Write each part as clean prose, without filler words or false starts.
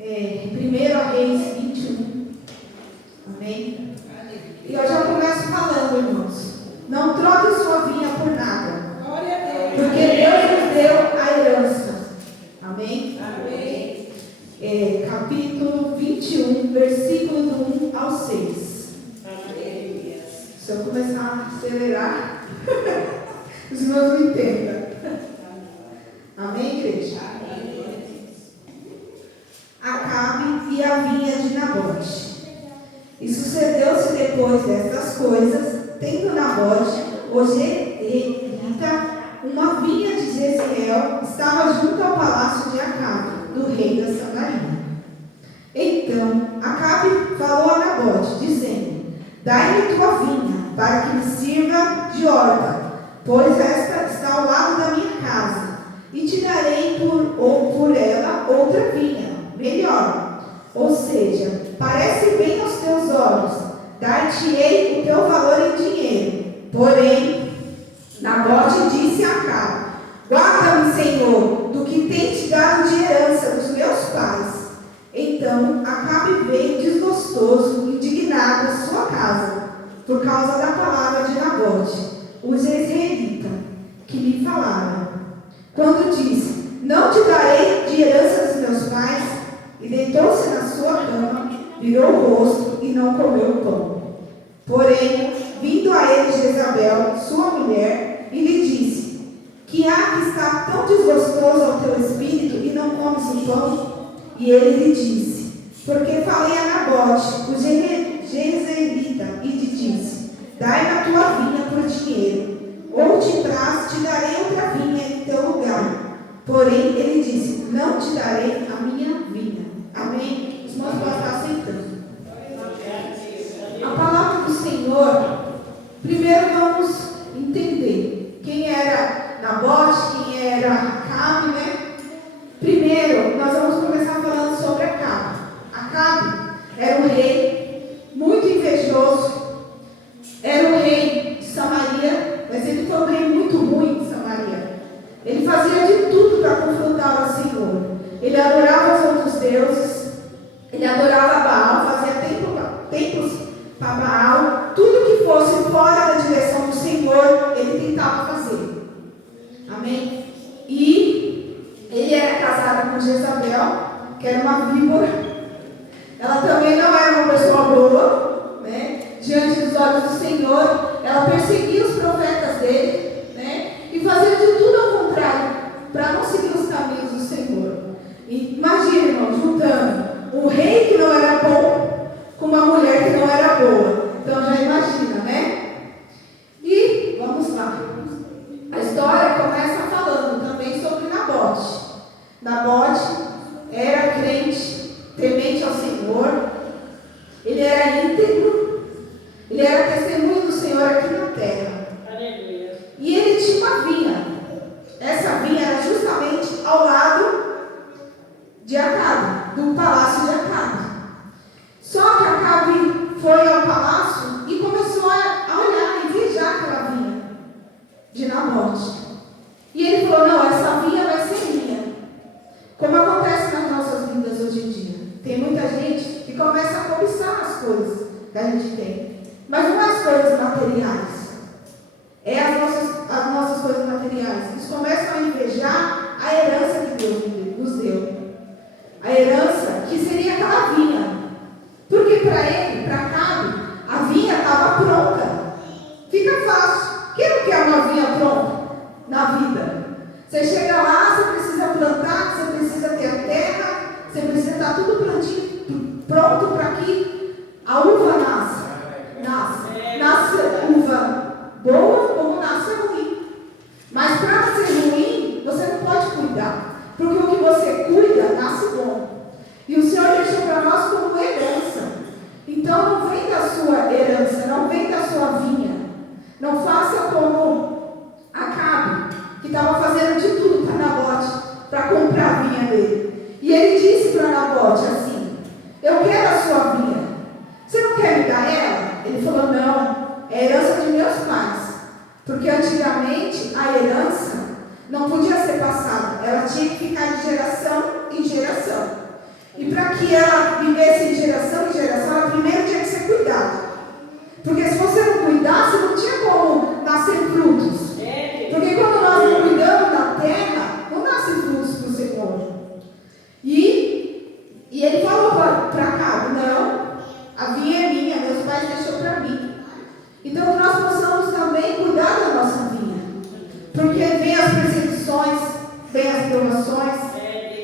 1 Reis 21. Amém? E eu já começo falando, irmãos. Não troque sua vinha por nada. Porque Deus nos deu a herança. Amém? Amém. Capítulo 21, versículo do 1 ao 6. Amém. Se eu começar a acelerar, os irmãos me entendam. Amém, igreja? Acabe e a vinha de Nabote. E sucedeu-se depois destas coisas, tendo Nabote, o Jezreelita, uma vinha de Jezreel, estava junto ao palácio de Acabe, do rei da Samaria. Então Acabe falou a Nabote, dizendo: dai-me tua vinha, para que me sirva de horta, pois esta está ao lado da minha casa, e te darei por ela outra vinha, melhor. Ou seja, parece bem aos teus olhos, dar-te-ei o teu valor em dinheiro. Porém, Nabote disse a Acabe: guarda-me, Senhor, do que tem te dado de herança dos meus pais. Então Acabe veio desgostoso, indignado à sua casa, por causa da palavra de Nabote, o jezreelita, que lhe falara. Quando disse: não te darei de herança dos meus pais, e deitou-se na sua cama, virou o rosto e não comeu o pão. Porém, vindo a ele Jezabel, sua mulher, e lhe disse: que há que está tão desgostoso ao teu espírito e não comes o pão? E ele lhe disse: porque falei a Nabote, o jezreelita, e lhe disse: dai-me a tua vinha por dinheiro, ou te darei outra vinha em teu lugar. Porém, ele disse: não te darei a minha vinha. Amém? Os irmãos podem estar aceitando. A palavra do Senhor, primeiro vamos entender quem era Nabote, quem era Acabe, né? Primeiro, nós vamos começar falando sobre Acabe. Acabe era um rei muito invejoso, era um rei de Samaria, mas ele foi um rei muito ruim de Samaria. Ele fazia de tudo para confrontar o Senhor. Ele adorava os outros deuses, ele adorava Baal, fazia templos para Baal, tudo que fosse fora da direção do Senhor, ele tentava fazer. Amém? E ele era casado com Jezabel, que era uma víbora. Ela também não era uma pessoa boa, né? Diante dos olhos do Senhor, ela perseguia os profetas dele, né? E fazia de tudo ao contrário, para não seguir os caminhos do Senhor. E imagina, irmão, juntando um rei que não era bom com uma mulher que não era boa. Então já imagina, né? E vamos lá. A história começa falando também sobre Nabote. Nabote era crente, temente ao Senhor. Ele era íntegro. Ele era testemunho do Senhor aqui na terra. Aleluia. E ele tinha uma vinha. Essa vinha era justamente ao lado de Acabe, do palácio de Acabe. Só que Acabe foi ao palácio e começou a olhar, a invejar aquela vinha de Nabote. E ele falou: não, essa vinha vai ser minha. Como acontece nas nossas vidas hoje em dia. Tem muita gente que começa a cobiçar as coisas que a gente tem. Mas não é as coisas materiais. É as nossas coisas materiais. Eles começam a invejar a herança que Deus nos deu. A herança que seria aquela vinha. Porque para ele, para Acabe, a vinha estava pronta. Fica fácil. Quem não quer uma vinha pronta na vida? Você chega lá, você precisa plantar, você precisa ter a terra, você precisa estar tudo plantinho, pronto para que a uva nasça. Nasce uva boa como nasce ruim. Mas para ser ruim, você não pode cuidar. Porque o que você cuida, nasce bom. E o Senhor deixou para nós como herança. Então não vem da sua herança, não vem da sua vinha. Não faça como Acabe, que estava fazendo de tudo para Nabote, para comprar a vinha dele. E ele disse para Nabote assim: eu quero a sua vinha. Você não quer me dar ela? Ele falou: não, é herança de meus pais. Porque antigamente a herança não podia ser passada, ela tinha que ficar de geração em geração. E para que ela vivesse de geração em geração, ela primeiro tinha que ser cuidada. Porque se você não cuidasse, não tinha como nascer frutos. Porque quando nós não cuidamos da terra, não nasce frutos para o Senhor. E ele falou para cá, não, a vinha é minha, meus pais deixou para mim. Então que nós possamos também cuidar da nossa vinha. Porque vem as perseguições, vem as provações,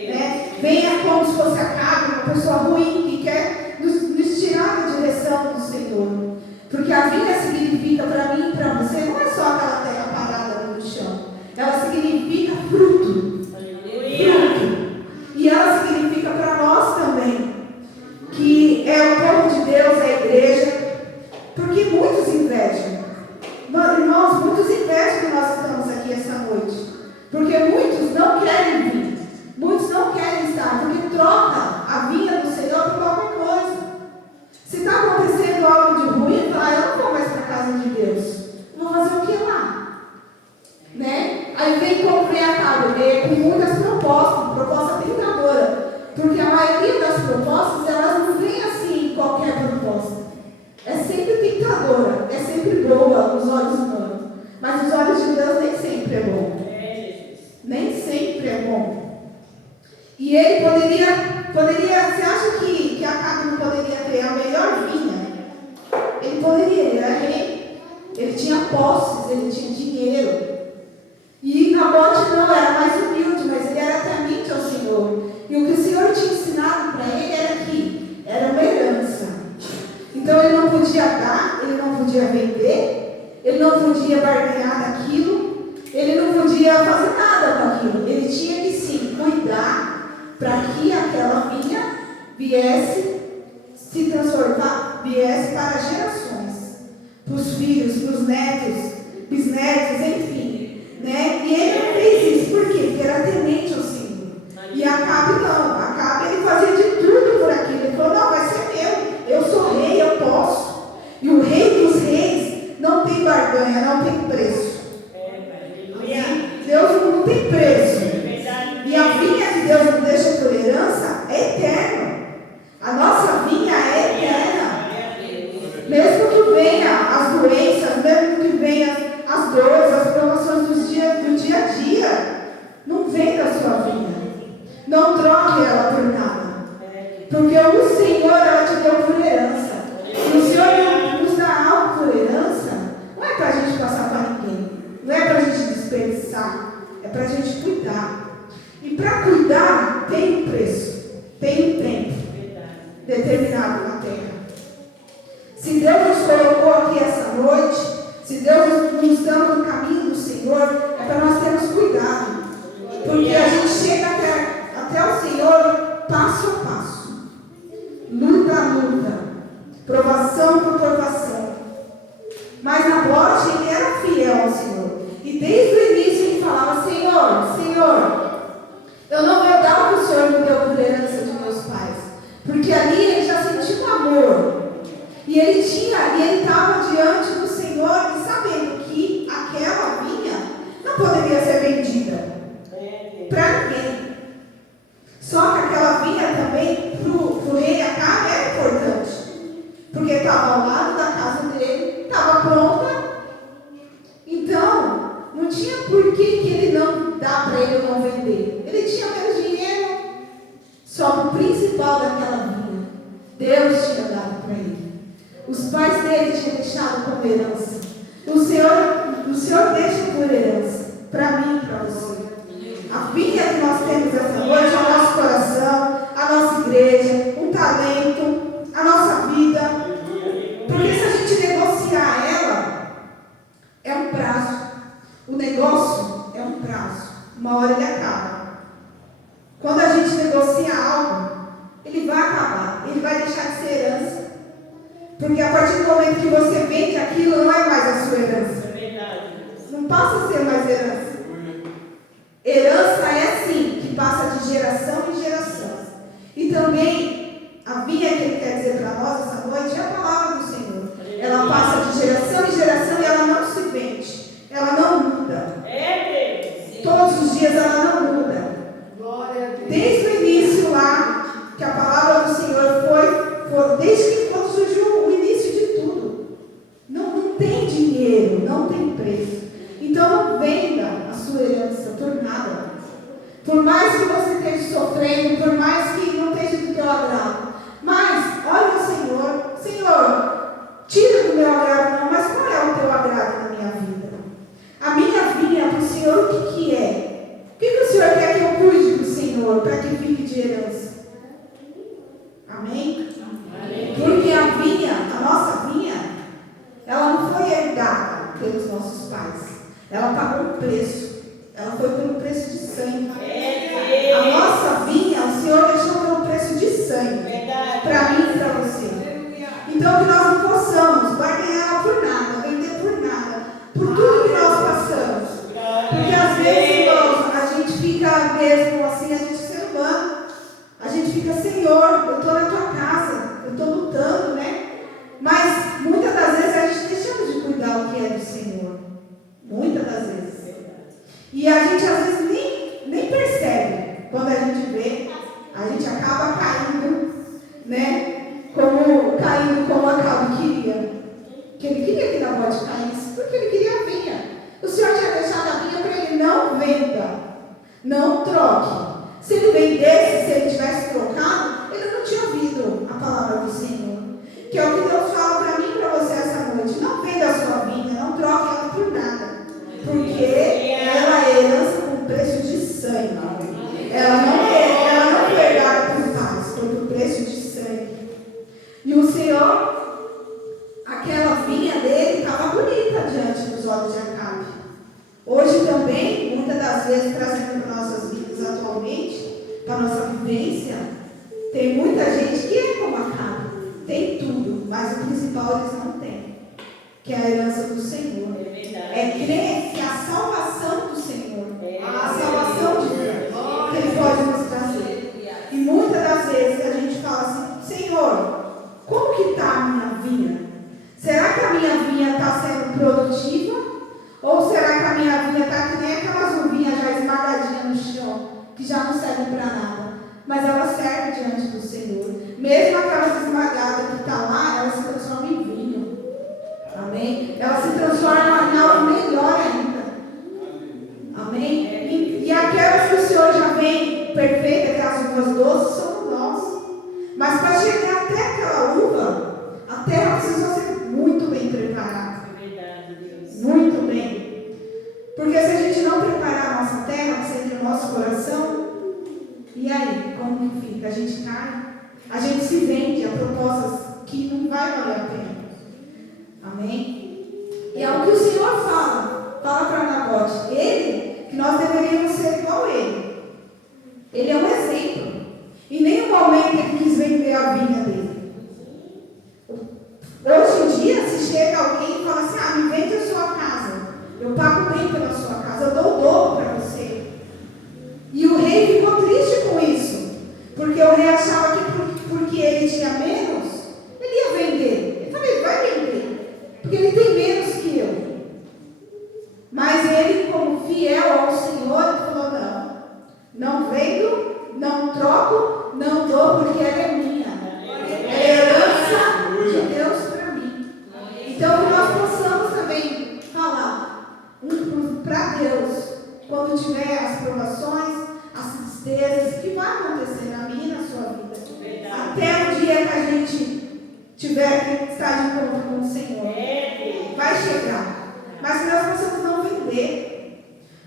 né? Vem como se fosse Acabe, uma pessoa ruim que quer nos tirar da direção do Senhor. Porque a vinha significa para mim e para você, não é só aquela terra parada no chão. Ela significa fruto. Fruto. E ela significa para nós também, que é o povo de Deus, é a igreja. Porque muitos invejam. Irmãos, muitos invejam que nós estamos aqui essa noite. Porque muitos não querem vir. Muitos não querem estar. Porque troca a vinha do Senhor por qualquer coisa. Se está acontecendo algo de ruim, fala, eu não vou mais para a casa de Deus. Vou fazer o que lá? Né? Aí vem como vem a casa, com muitas proposta tentadora. Porque a maioria das propostas, elas não vêm assim, qualquer proposta. É sempre tentadora, é sempre boa nos olhos humanos. Mas nos olhos de Deus nem sempre é bom. Nem sempre é bom. E ele poderia você acha que Acabe não poderia ter a melhor vinha? Ele poderia, ele era rei. Ele tinha posses, ele tinha dinheiro. E Nabote não, era mais humilde, mas ele era temente ao Senhor. E o que o Senhor tinha ensinado para ele era que era uma herança. Então ele não podia dar, ele não podia vender, ele não podia barganhar daquilo, ele não podia fazer nada com aquilo. Ele tinha que sim cuidar para que aquela vinha viesse se transformar, viesse para gerações, para os filhos, para os netos, bisnetos, enfim. Né? E ele não fez isso, por quê? Porque era temente ao Senhor. E Acabe não, Acabe ele fazia de tudo por aquilo. Ele falou, não, vai ser meu, eu sou rei, eu posso. E o rei dos reis não tem barganha, não tem preço. Deus não tem preço. E a vinha que Deus nos deixa por herança é eterna. A nossa vinha é eterna. Mesmo que venha as doenças, mesmo que venha as dores, as provações do dia a dia, não vem da sua vinha. Não troque ela por nada. Porque o Senhor, ela te deu por herança. E o Senhor nos dá algo por herança, não é para a gente passar para ninguém. Não é para a gente desperdiçar. É para a gente cuidar. E para cuidar, tem um preço. Tem um tempo determinado na terra. Se Deus nos colocou aqui essa noite, se Deus nos estamos no caminho do Senhor, é para nós termos cuidado. Porque a gente chega até o Senhor passo a passo. Luta a luta. Provação por provação. Mas Nabote, ele era fiel ao Senhor. E desde o início ele falava, Senhor, eu não vou dar o que o Senhor me deu por herança de meus pais. Porque ali ele já sentiu um amor. E ele estava diante do Senhor e sabendo que aquela vinha não poderia ser vendida para ninguém. Só que aquela vinha também, para o rei Acabe, era importante. Porque estava ao lado da casa dele, estava pronta. Então, não tinha por que ele não dar para ele não vender. Ele tinha menos dinheiro. Só que o principal daquela vinha, Deus tinha dado para ele. Os pais dele tinham deixado como herança. O Senhor deixa por herança, para mim e para você. A vinha que nós temos essa noite é o nosso coração, a nossa igreja, um talento, a nossa vida. Porque se a gente negociar ela, é um prazo. O negócio é um prazo. Uma hora ele acaba. Quando a gente negocia algo, ele vai acabar. Ele vai deixar de ser herança. Porque a partir do momento que você vende aquilo, não é mais a sua herança. Não passa a ser mais herança. Herança é sim, que passa de geração em geração. E também, a vinha que ele quer dizer para nós essa noite é a palavra do Senhor. Ela passa de geração em geração e ela não se vende. Ela não muda. Todos os dias ela não muda. Desde o início lá, que a pelos nossos pais. Ela pagou um preço. Ela foi pelo preço de sangue. A nossa vinha, o Senhor deixou pelo preço de sangue. Para mim e para você. Então que nós não possamos barganhar ela por nada, vender por nada, por tudo que nós passamos. Porque às vezes, irmãos, a gente fica mesmo assim, a gente é ser humano. A gente fica, Senhor, eu estou na tua casa, eu estou lutando, né? Mas muitas das vezes a gente deixamos de cuidar o que é do Senhor. Muitas das vezes. E a gente às vezes nem percebe. Quando a gente vê, a gente acaba caindo, né? Caindo como Acabe queria. Que ele queria que Nabote caísse, porque ele queria a vinha. O Senhor tinha deixado a vinha para ele: não venda, não troque. Se ele vendesse, se ele tivesse trocado, ele não tinha ouvido a palavra do Senhor. Que é o que Deus fala para mim e para você essa noite. Não venda a sua vinha, não troque ela por nada. Porque ela é herança com preço de sangue. Ela não foi herdada por paz, foi por preço de sangue. E o Senhor, aquela vinha dele estava bonita diante dos olhos de Acabe. Hoje também, muitas das vezes, trazendo para nossas vidas atualmente, para a nossa vivência, tem muita gente que é como Acabe. Tem tudo, mas o principal eles não têm, que é a herança do Senhor. É crer que a salvação do Senhor, a salvação de Deus, que Ele pode nos trazer. E muitas das vezes a gente fala assim: Senhor, como que está a minha vinha? Será que a minha vinha está sendo produtiva? Ou será que a minha vinha está que nem aquelas uvinhas já esmagadinhas no chão, que já não servem para nada? Mas ela serve diante do Senhor. Mesmo aquelas esmagadas que estão lá, ela se transforma em vinho. Amém? Ela se transforma em algo melhor ainda. Amém? E aquelas que o Senhor já vem perfeita, aquelas uvas doces, somos nós. Mas para chegar até aquela uva, a terra precisa ser muito bem preparada. Muito bem. Porque se a gente não preparar a nossa terra, que seja o nosso coração, e aí, como que fica? A gente cai, a gente se vende a propostas que não vai valer a pena. Amém? E é o que o Senhor fala para Nabote, que nós deveríamos ser igual ele. Ele é um exemplo. Em nenhum momento ele quis vender a vinha dele. Hoje em dia, se chega alguém e fala assim: me vende a sua casa, eu pago bem pela sua casa, eu dou o dobro para você. E o rei ficou triste com isso, porque o rei achava que porque ele tinha menos, ele ia vender. Ele falou: ele vai vender, porque ele tem menos que eu. Mas ele, como fiel ao Senhor, ele falou: não vendo, não troco, não dou, porque ela é minha. É herança de Deus para mim. Então que nós possamos também falar para Deus, quando tiver as provações, as tristezas, que vai acontecer na minha e na sua vida. Até o dia que a gente tiver que estar de encontro com o Senhor. Vai chegar. Mas que nós possamos não vender.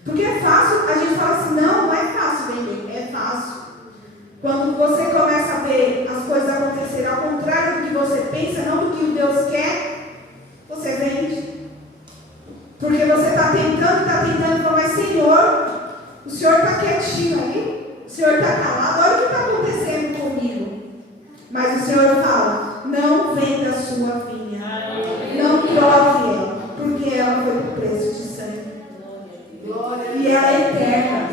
Porque é fácil, a gente fala assim: não é fácil vender. É fácil. Quando você começa a ver as coisas acontecerem ao contrário do que você pensa, não do que Deus quer, você vende. Porque você está tentando falar: mas Senhor, o Senhor está quietinho aí, o Senhor está calado, olha o que está acontecendo comigo. Mas o Senhor fala: não venda a sua vinha, não troque ela, porque ela foi por preço de sangue. E ela é eterna.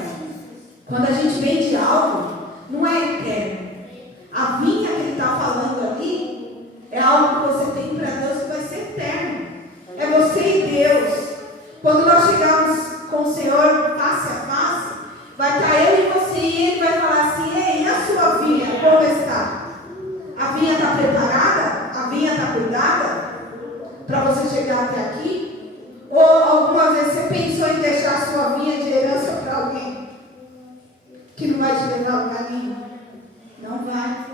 Quando a gente vende algo, não é eterno. A vinha que ele está falando ali é algo que você tem para Deus que vai ser eterno. É você e Deus. Quando nós chegarmos com o Senhor face a face, vai estar eu e você, e Ele vai falar assim: ei, a sua vinha, como está? A vinha está preparada? A vinha está cuidada? Para você chegar até aqui? Ou alguma vez você pensou em deixar a sua vinha de herança para alguém que não vai te levar a lugar nenhum? Não vai.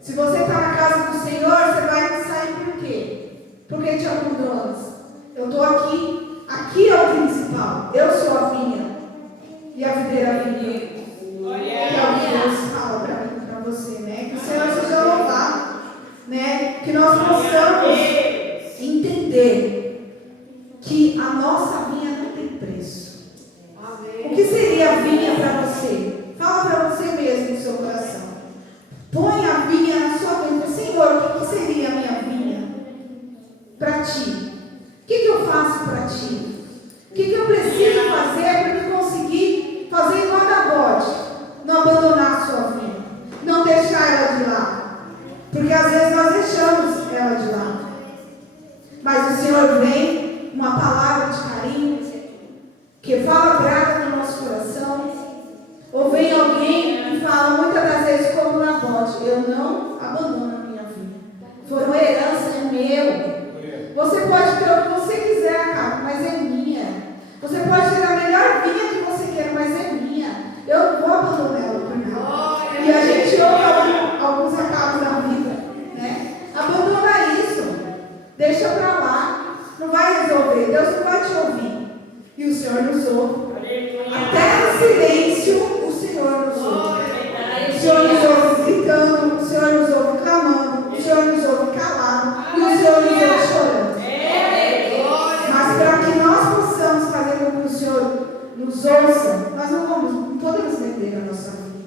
Se você está na casa do Senhor, você vai sair por quê? Porque te abandonas. Eu estou aqui. Aqui é o principal. Eu sou a vinha. E a videira vinha. Que é o que Deus fala para mim, para você, né? Que o Senhor seja louvado, né? Que nós possamos entender põe a vinha na sua mente. Senhor, o que seria a minha vinha para ti? O que eu faço para ti? O que eu preciso fazer para me conseguir fazer igual a Nabode? Não abandonar a sua vinha, não deixar ela de lado. Porque às vezes nós deixamos ela de lado. Mas o Senhor vem, uma palavra de carinho, que fala brava no nosso coração. Ou vem alguém e fala muitas das vezes como Nabode: eu não abandono a minha vida. Foi uma herança, é meu. Você pode ter o que você quiser, cara, mas é minha. Você pode ter a melhor vinha que você quer, mas é minha. Eu não vou abandonar ela por nada. E a gente ouve alguns acabos da vida, né? Abandona isso. Deixa pra lá. Não vai resolver. Deus não vai te ouvir. E o Senhor nos ouve. Até no silêncio, o Senhor nos ouve. O Senhor nos ouve gritando, o Senhor nos ouve clamando, o Senhor nos ouve calado e o Senhor nos ouve chorando. Mas para que nós possamos fazer com que o Senhor nos ouça, nós não podemos vender a nossa vida.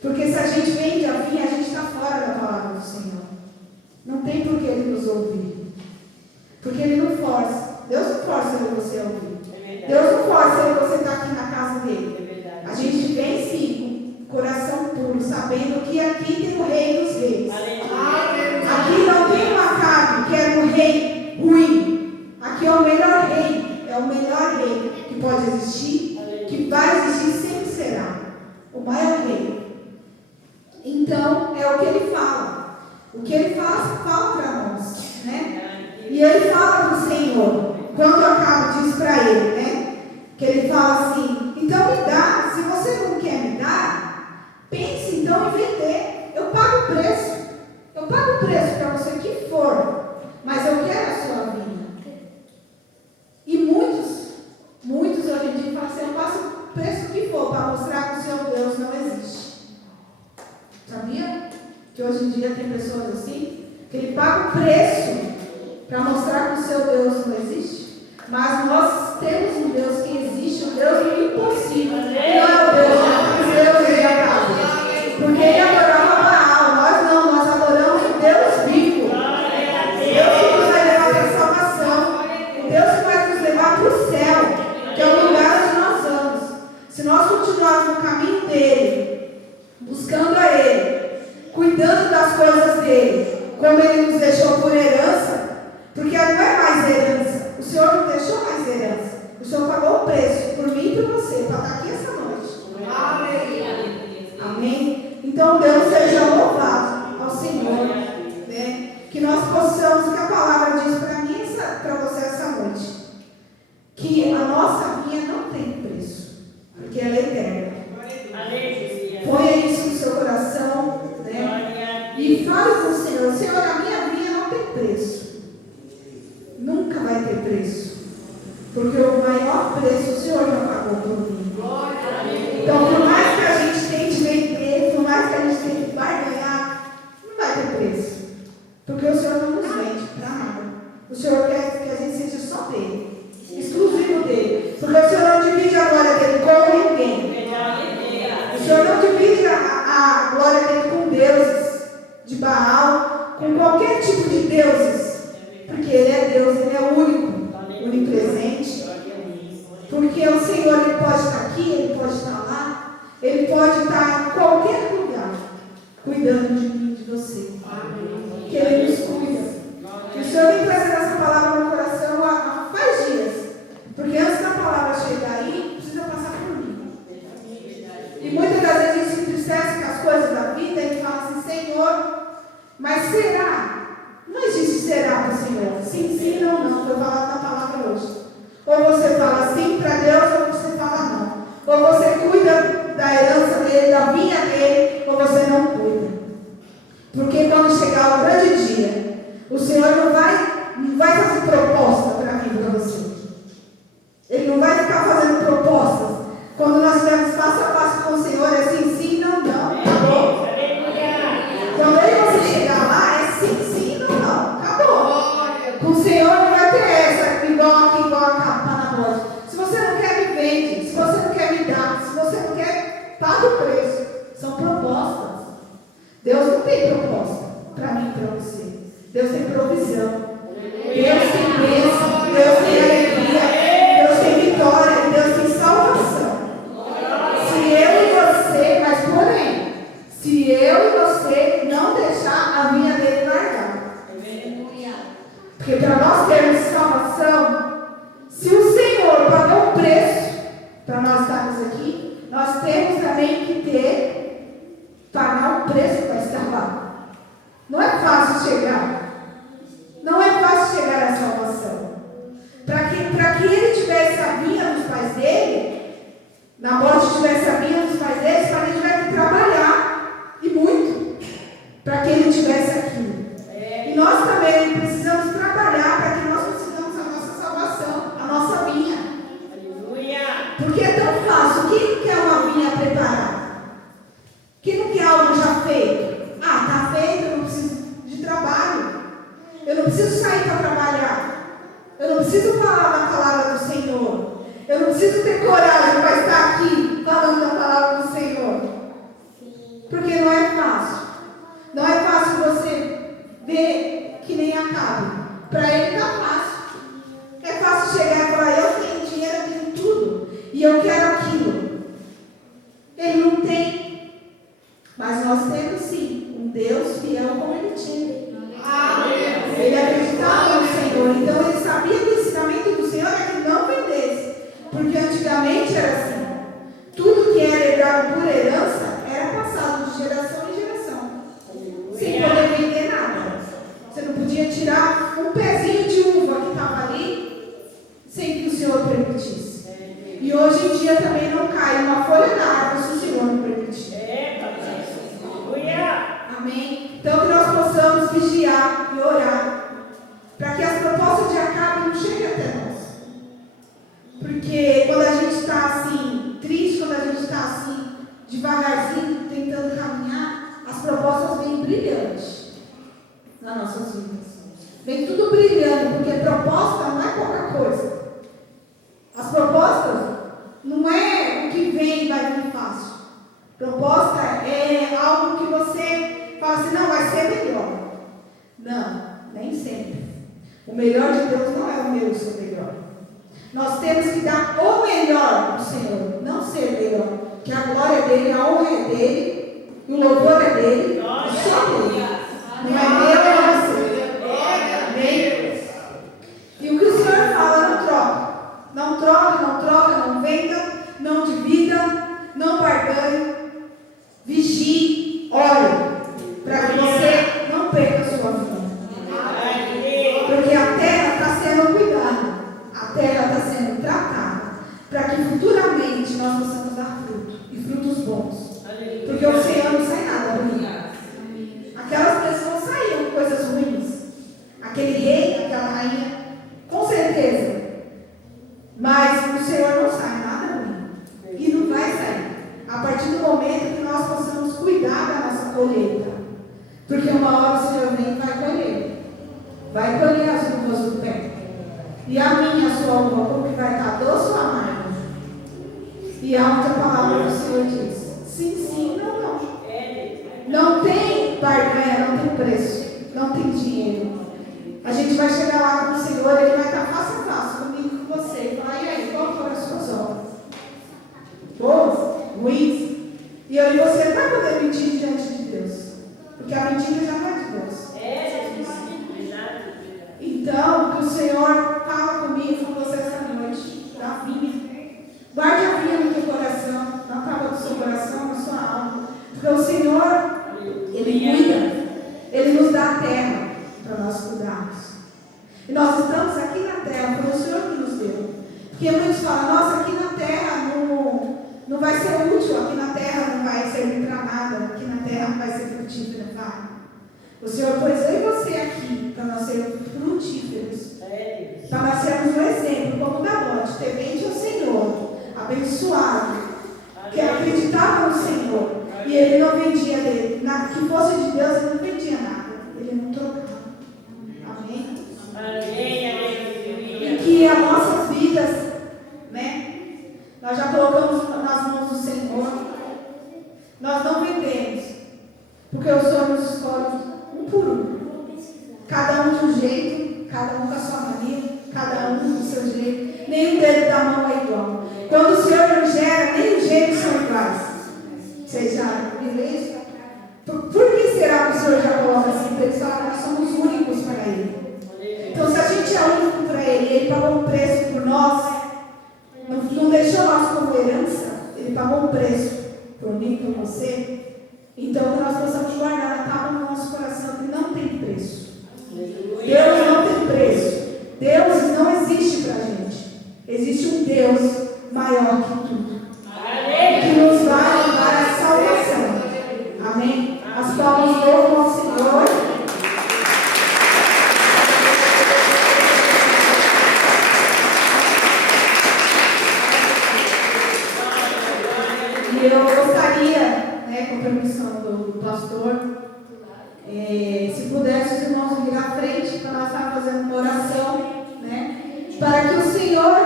Porque se a gente vende a vinha, a gente está fora da palavra do Senhor. Não tem por que Ele nos ouvir. Porque Ele não força. Deus não força você a ouvir. Deus não força você estar aqui na casa dele. A gente vem sim, com coração puro, sabendo que aqui tem o Rei dos Reis. Aqui não tem um Acabe, que é um rei ruim. Aqui é o melhor rei. É o melhor rei que pode existir, que vai existir e sempre será. O maior rei. Então, é o que ele fala. O que ele fala para nós, né? E ele fala para o Senhor, quando Acabe diz para ele, né? Que ele fala assim: então me dá, se você não quer me dar, pense então em vender. Eu pago o preço. Eu pago o preço para você que for, mas eu quero a sua vinha. E muitos hoje em dia falam assim: eu passo o preço que for para mostrar que o seu Deus não existe. Sabia? Que hoje em dia tem pessoas assim, que ele paga o preço para mostrar que o seu Deus não existe. Mas nós temos um Deus que existe, um Deus impossível. Não é o Deus de Acabe. Porque ele adorava Baal. Nós não, nós adoramos o Deus vivo. Deus que nos vai levar para a salvação. O Deus que vai nos levar para o céu, que é o lugar onde nós vamos. Se nós continuarmos no caminho dele, buscando a ele, cuidando das coisas dele, como ele nos deixou por herança, porque não é mais herança. O Senhor não deixou mais herança. O Senhor pagou o preço por mim e por você, para estar aqui essa noite. Amém. Amém. Então Deus seja louvado ao Senhor, né? Que nós possamos, que a palavra diz para mim, para você essa noite, que a nossa vinha não tem preço, porque ela é eterna. Ponha isso no seu coração, né? E fale com o Senhor: Senhor, a minha vinha não tem preço. Nunca vai ter preço. Porque o maior preço o Senhor já pagou por mim. Então, por mais que a gente tente vender, por mais que a gente tente barganhar, não vai ter preço. Porque o Senhor não nos vende para nada. O Senhor quer que a gente seja só dele, exclusivo dele. Porque o Senhor não divide a glória dele com ninguém. O Senhor não divide a glória dele com deuses de Baal, com qualquer tipo de deuses. Porque Ele é Deus, Ele é único, onipresente. Porque o Senhor, Ele pode estar aqui, Ele pode estar lá, Ele pode estar em qualquer lugar, cuidando de mim e de você. Que Ele nos cuida. Que o Senhor vem trazer essa palavra no coração há faz dias. Porque antes da palavra chegar aí, precisa passar por mim. E muitas das vezes a gente se entristece com as coisas da vida e fala assim: Senhor, mas será? Não existe será para o Senhor. Sim, sim, não, não. Estou falando na palavra hoje. Ou você fala sim para Deus, ou você fala não. Ou você cuida da herança dele, da vinha dele, ou você não cuida. Porque quando chegar o grande dia, o Senhor não vai fazer proposta para mim e para você. Ele não vai ficar fazendo propostas. Quando nós estivermos passo a passo com o Senhor, é sim, sim, não, não. Acabou. Quando ele você chegar lá, é sim, sim, não, não. Acabou. Com o Senhor não vai ter essa, igual aqui, igual a capa na voz. Se você não quer, me vende. Se você não quer, me dá. Se você não quer, paga o preço. São propostas. Deus não tem proposta para mim e para você. Deus tem provisão. Deus tem bênção. Deus tem alegria. Deus tem vitória. E Deus tem salvação. Se eu e você, mas porém, se eu e você não deixar a vinha dele largar. Porque para nós termos salvação, se o Senhor pagou o preço para nós estarmos aqui, nós temos também que pagar o preço para estar lá. Não é fácil chegar. Não é fácil chegar à salvação. Para que ele tivesse a vinha dos pais dele, Nabote tivesse a vinha dos pais dele, para ele tiver que trabalhar, e muito, para que ele tivesse aquilo. E nós também precisamos trabalhar para que nós consigamos a nossa salvação, a nossa vinha. Porque é tão fácil. Quem não quer uma vinha preparada? Quem não quer algo já feito? Ah, está feito, eu não preciso de trabalho. Eu não preciso sair para trabalhar. Eu não preciso falar da palavra do Senhor. Eu não preciso ter coragem para estar aqui falando da palavra do Senhor. Porque não é fácil. Não é fácil você ver que nem Acabe. Para ele está fácil. É fácil chegar e falar, eu tenho dinheiro, eu tenho tudo. E eu quero aquilo. Ele não tem. Mas nós temos sim um Deus fiel como ele tinha. Ele acreditava no Senhor. Então ele sabia que o ensinamento do Senhor era que não vendesse. Porque antigamente era assim. Tudo que era herdado por herança era passado de geração em geração. Sem poder vender nada. Você não podia tirar um pezinho de uva que estava ali sem que o Senhor permitisse. E hoje em dia também não cai uma folha da árvore se o Senhor não permitir. Amém? Então que nós possamos vigiar e orar para que as propostas de Acabe não cheguem até nós. Porque quando a gente está assim, triste, quando a gente está assim, devagarzinho, tentando caminhar, as propostas vêm brilhantes nas nossas vidas. Vem tudo brilhando, porque proposta não é qualquer coisa. As propostas não é o que vem e vai vir fácil. Proposta é algo que você fala assim, não, vai ser melhor. Não, nem sempre. O melhor de Deus não é o meu e o seu melhor. Nós temos que dar o melhor do Senhor, não ser melhor. Que a glória é dele, a honra é dele, e o louvor é dele, é só dele. Não é meu, é você. Amém? E o que o Senhor fala, não troca. Não troca, não troca, não venda, não divida, não barganhe. Vigie, ore, para que você não perca a sua vida. Porque a terra está sendo cuidada, a terra está sendo tratada, para que futuramente nós possamos dar fruto, e frutos bons. Porque o Senhor não sai nada ruim. Aquelas pessoas saíam coisas ruins. Aquele rei, aquela rainha, com certeza. Mas o Senhor não sai nada ruim. E não vai sair. A partir do momento que nós possamos cuidar da nossa colheita. Porque uma hora o Senhor vem e vai colher. Vai colher as uvas do pé. E a minha, a sua uva, como que vai estar? Doce ou amarga? E aonde a palavra do Senhor diz? Sim, sim, não, não. Não tem barganha, não tem preço. Não tem dinheiro. A gente vai chegar lá com o Senhor, Ele vai estar face a face comigo e com você. E falar, e aí, qual foram as suas obras? Boas? Ruins? E eu e você não vai poder mentir diante de Deus. Porque a mentira já não é de Deus. Então, que o Senhor fala comigo, com você essa noite, da vinha. Guarde a vinha no teu coração, na tábua do seu coração, na sua alma. Porque o Senhor, Ele cuida. Ele nos dá a terra para nós cuidarmos. E nós estamos aqui na terra, foi o Senhor que nos deu. Porque muitos falam, nossa, aqui na terra não vai ser útil, aqui na terra não vai servir para nada, aqui na terra não vai ser frutífero, vai. O Senhor pôs eu e você aqui para nós sermos frutíferos. Para nós sermos um exemplo, como Nabote, temente ao Senhor, abençoado, que acreditava no Senhor. E ele não vendia dele. Que fosse de Deus, ele não vendia nada. Ele não trocava. Amém? E que as nossas vidas, né? Nós já colocamos nas mãos do Senhor. Nós não vendemos. Porque o Senhor nos da mão é igual. Quando o Senhor não gera, nem os gêmeos são iguais. Vocês já viram isso? Por que será que o Senhor já coloca assim? Porque Ele fala que nós somos únicos para Ele. Então, se a gente é único para Ele, Ele pagou um preço por nós, não deixou nós como herança, Ele pagou um preço por mim, por você. Então, que nós possamos guardar a tábua no nosso coração, que não tem preço. Deus não tem preço. Deus não existe para a gente. Existe um Deus maior que tudo, que nos vai dar a salvação. Amém? As palmas louvam ao Senhor. E eu gostaria, com a permissão do pastor, se pudesse os irmãos vir à frente para nós estarmos fazendo uma oração, para que o Senhor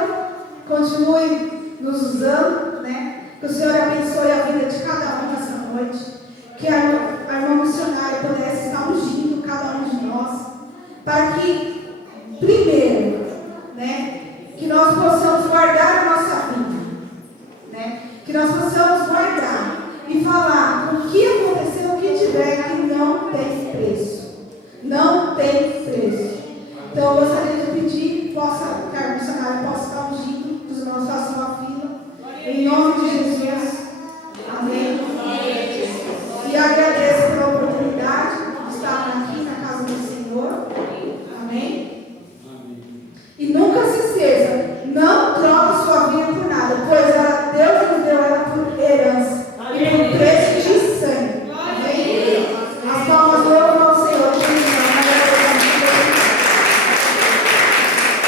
continue nos usando, que o Senhor abençoe a vida de cada um nessa noite, que a irmã missionária pudesse estar ungindo cada um de nós, para que, primeiro, que nós possamos guardar a nossa vida, que nós possamos guardar e falar o que aconteceu, o que tiver, que não tem preço. Não tem preço. Então eu gostaria de pedir que a missionária possa